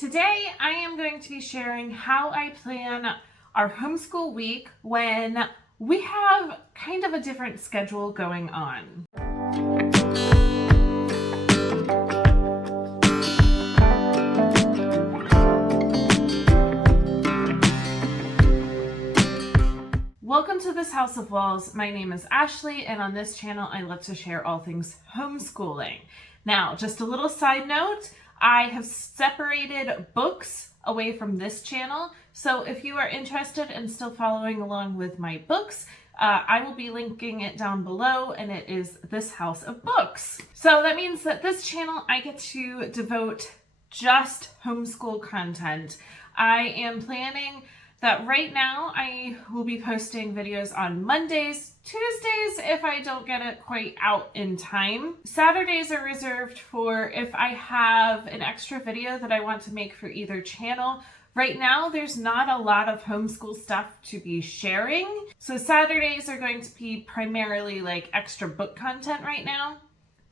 Today I am going to be sharing how I plan our homeschool week when we have kind of a different schedule going on. Welcome to this House of Walls. My name is Ashley, and on this channel I love to share all things homeschooling. Now, just a little side note, I have separated books away from this channel, so if you are interested in still following along with my books, I will be linking it down below, and it is This House of Books. So that means that this channel I get to devote just homeschool content. I am planning that right now I will be posting videos on Mondays, Tuesdays if I don't get it quite out in time. Saturdays are reserved for if I have an extra video that I want to make for either channel. Right now there's not a lot of homeschool stuff to be sharing, so Saturdays are going to be primarily like extra book content right now,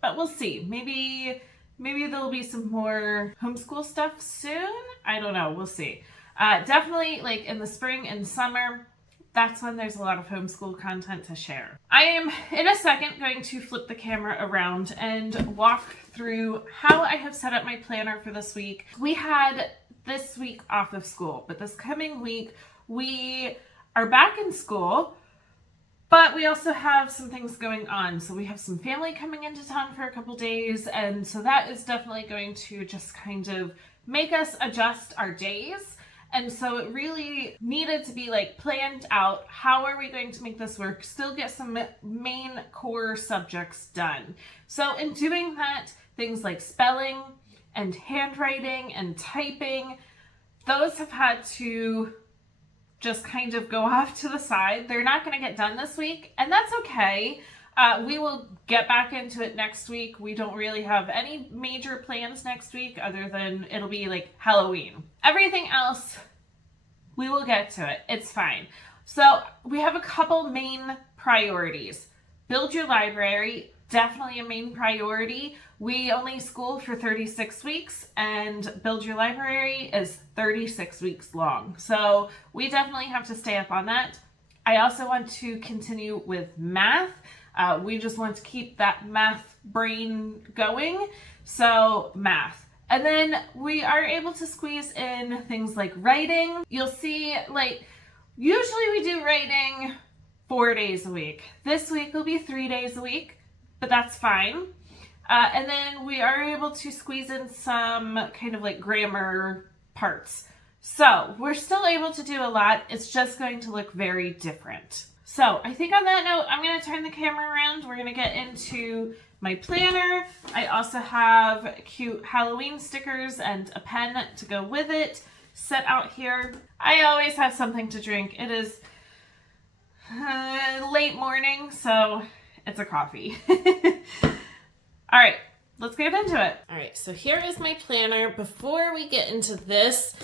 but we'll see. Maybe there'll be some more homeschool stuff soon. I don't know, we'll see. Definitely like in the spring and summer, that's when there's a lot of homeschool content to share. I am in a second going to flip the camera around and walk through how I have set up my planner for this week. We had this week off of school, but this coming week we are back in school, but we also have some things going on. So we have some family coming into town for a couple days, and so that is definitely going to just kind of make us adjust our days. And so it really needed to be like planned out. How are we going to make this work? Still get some main core subjects done. So in doing that, things like spelling and handwriting and typing, those have had to just kind of go off to the side. They're not going to get done this week, and that's okay. We will get back into it next week. We don't really have any major plans next week other than it'll be like Halloween. Everything else, we will get to it. It's fine. So we have a couple main priorities. Build your library, definitely a main priority. We only school for 36 weeks and Build Your Library is 36 weeks long. So we definitely have to stay up on that. I also want to continue with math. We just want to keep that math brain going. So math. And then we are able to squeeze in things like writing. You'll see, like, usually we do writing 4 days a week. This week will be 3 days a week, but that's fine. And then we are able to squeeze in some kind of like grammar parts. So we're still able to do a lot. It's just going to look very different. So I think on that note, I'm going to turn the camera around. We're going to get into my planner. I also have cute Halloween stickers and a pen to go with it set out here. I always have something to drink. It is late morning, so it's a coffee. All right, let's get into it. All right, so here is my planner. Before we get into this,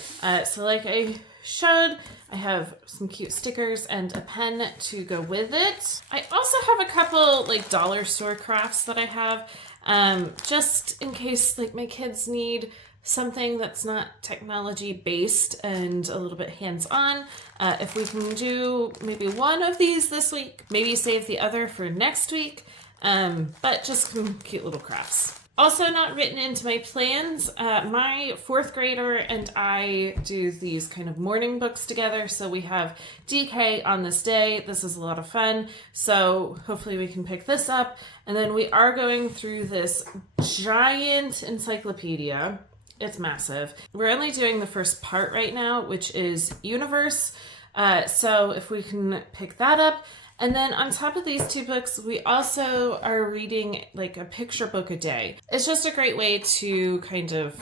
so like I showed, I have some cute stickers and a pen to go with it. I also have a couple like dollar store crafts that I have, just in case like my kids need something that's not technology based and a little bit hands-on. If we can do maybe one of these this week, maybe save the other for next week, but just some cute little crafts. Also not written into my plans, my fourth grader and I do these kind of morning books together. So we have DK on this day. This is a lot of fun. So hopefully we can pick this up. And then we are going through this giant encyclopedia. It's massive. We're only doing the first part right now, which is Universe. So if we can pick that up. And then on top of these two books, we also are reading like a picture book a day. It's just a great way to kind of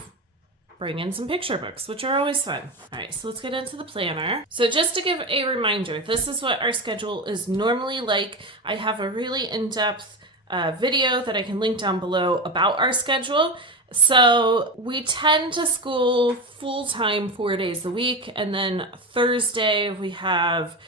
bring in some picture books, which are always fun. All right, so let's get into the planner. So just to give a reminder, this is what our schedule is normally like. I have a really in-depth video that I can link down below about our schedule. So we tend to school full-time 4 days a week, and then Thursday we have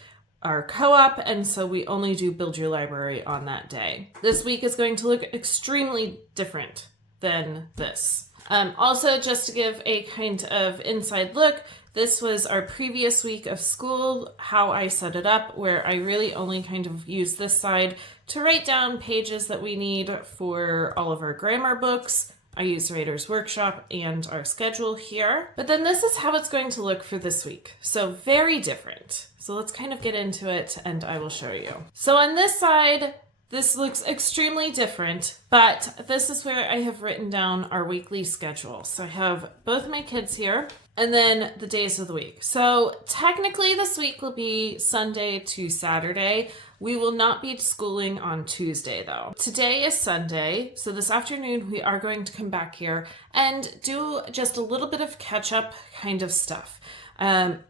our co-op, and so we only do Build Your Library on that day. This week is going to look extremely different than this. Also, just to give a kind of inside look, this was our previous week of school, how I set it up, where I really only kind of use this side to write down pages that we need for all of our grammar books. I use Writer's Workshop and our schedule here. But then this is how it's going to look for this week. So very different. So let's kind of get into it and I will show you. So on this side, this looks extremely different, but this is where I have written down our weekly schedule. So I have both my kids here and then the days of the week. So technically this week will be Sunday to Saturday. We will not be schooling on Tuesday though. Today is Sunday, so this afternoon we are going to come back here and do just a little bit of catch up kind of stuff.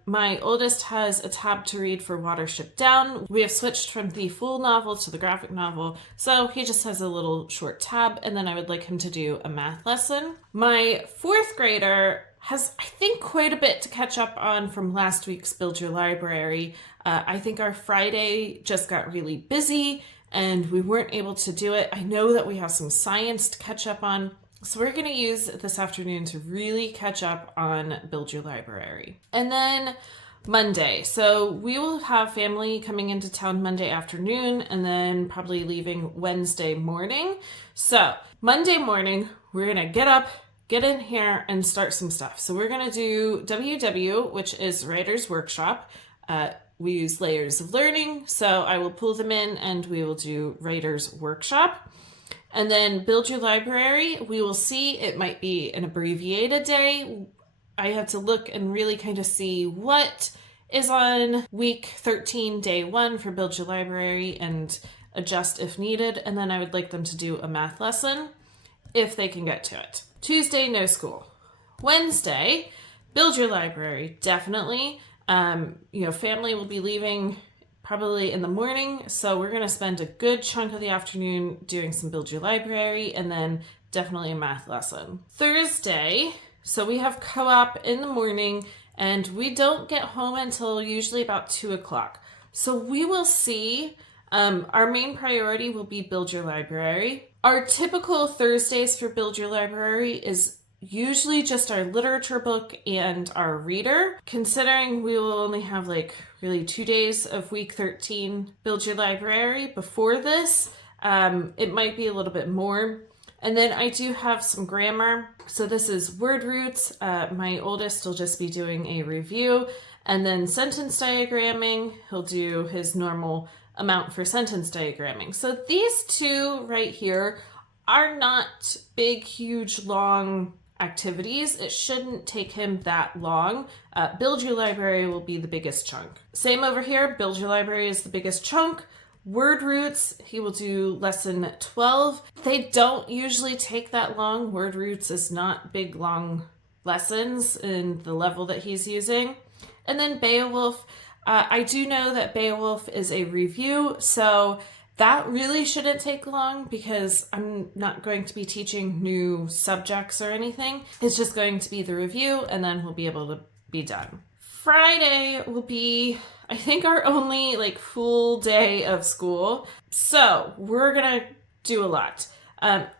My oldest has a tab to read for Watership Down. We have switched from the full novel to the graphic novel, so he just has a little short tab, and then I would like him to do a math lesson. My fourth grader has, I think, quite a bit to catch up on from last week's Build Your Library. I think our Friday just got really busy and we weren't able to do it. I know that we have some science to catch up on. So we're going to use this afternoon to really catch up on Build Your Library. And then Monday. So we will have family coming into town Monday afternoon and then probably leaving Wednesday morning. So Monday morning, we're going to get up, get in here and start some stuff. So we're going to do WW, which is Writer's Workshop. We use layers of learning. So I will pull them in and we will do Writer's Workshop. And then Build Your Library, we will see, it might be an abbreviated day. I have to look and really kind of see what is on week 13, day 1 for Build Your Library and adjust if needed. And then I would like them to do a math lesson if they can get to it. Tuesday, no school. Wednesday, Build Your Library, definitely. Family will be leaving probably in the morning, so we're going to spend a good chunk of the afternoon doing some Build Your Library and then definitely a math lesson. Thursday, so we have co-op in the morning and we don't get home until usually about 2 o'clock. So we will see. Our main priority will be Build Your Library. Our typical Thursdays for Build Your Library is usually just our literature book and our reader. Considering we will only have really 2 days of week 13 Build Your Library before this, it might be a little bit more. And then I do have some grammar. So this is word roots. My oldest will just be doing a review, and then sentence diagramming. He'll do his normal amount for sentence diagramming. So these two right here are not big, huge, long activities. It shouldn't take him that long. Build Your Library will be the biggest chunk. Same over here, Build Your Library is the biggest chunk. Word roots, he will do lesson 12. They don't usually take that long. Word roots is not big, long lessons in the level that he's using. And then Beowulf, I do know that Beowulf is a review, so that really shouldn't take long because I'm not going to be teaching new subjects or anything. It's just going to be the review and then we'll be able to be done. Friday will be, I think, our only full day of school. So we're going to do a lot.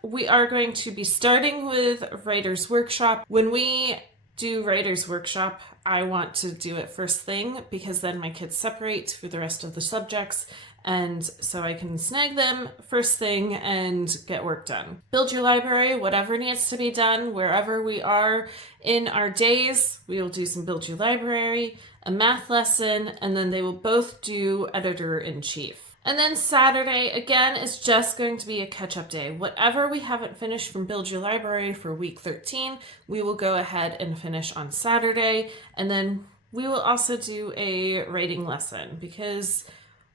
We are going to be starting with Writer's Workshop. When we do Writer's Workshop, I want to do it first thing because then my kids separate for the rest of the subjects. And so I can snag them first thing and get work done. Build Your Library, whatever needs to be done, wherever we are in our days, we will do some Build Your Library, a math lesson, and then they will both do Editor-in-Chief. And then Saturday, again, is just going to be a catch-up day. Whatever we haven't finished from Build Your Library for week 13, we will go ahead and finish on Saturday. And then we will also do a writing lesson because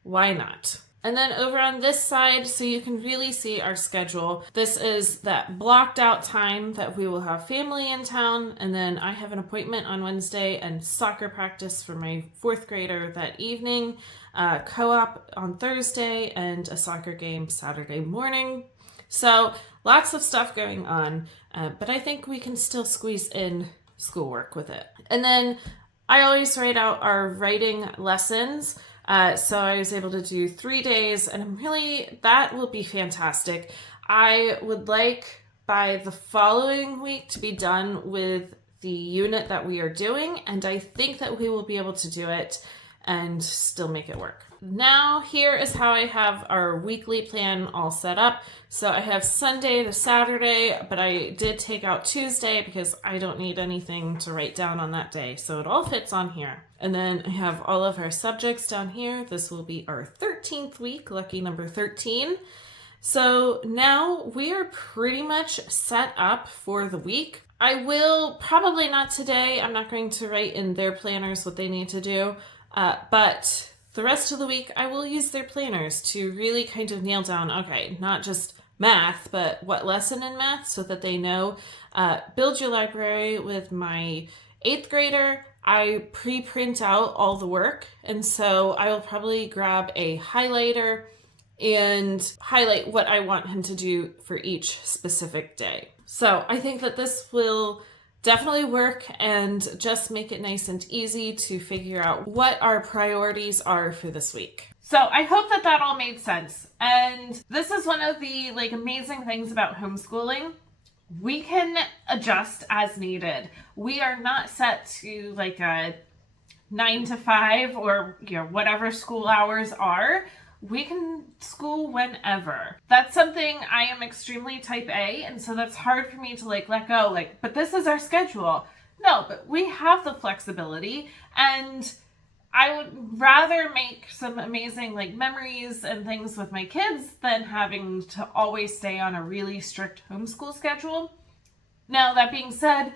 why not? And then over on this side, so you can really see our schedule, this is that blocked out time that we will have family in town. And then I have an appointment on Wednesday and soccer practice for my fourth grader that evening, co-op on Thursday, and a soccer game Saturday morning. So lots of stuff going on, but I think we can still squeeze in schoolwork with it. And then I always write out our writing lessons. So I was able to do 3 days, and that will be fantastic. I would like by the following week to be done with the unit that we are doing, and I think that we will be able to do it and still make it work. Now, here is how I have our weekly plan all set up. So I have Sunday to Saturday, but I did take out Tuesday because I don't need anything to write down on that day. So it all fits on here. And then I have all of our subjects down here. This will be our 13th week, lucky number 13. So now we are pretty much set up for the week. I will probably not today. I'm not going to write in their planners what they need to do, but the rest of the week, I will use their planners to really kind of nail down, okay, not just math, but what lesson in math so that they know. Build your library with my 8th grader. I pre-print out all the work, and so I will probably grab a highlighter and highlight what I want him to do for each specific day. So I think that this will definitely work and just make it nice and easy to figure out what our priorities are for this week. So I hope that that all made sense. And this is one of the amazing things about homeschooling. We can adjust as needed. We are not set to a 9 to 5 or whatever school hours are. We can school whenever. That's something I am extremely type A, and so that's hard for me to let go, but this is our schedule. No, but we have the flexibility, and I would rather make some amazing memories and things with my kids than having to always stay on a really strict homeschool schedule. Now, that being said,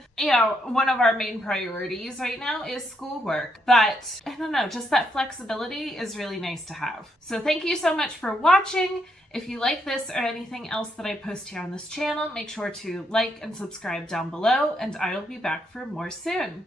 one of our main priorities right now is schoolwork, but I don't know, just that flexibility is really nice to have. So thank you so much for watching. If you like this or anything else that I post here on this channel, make sure to like and subscribe down below, and I will be back for more soon.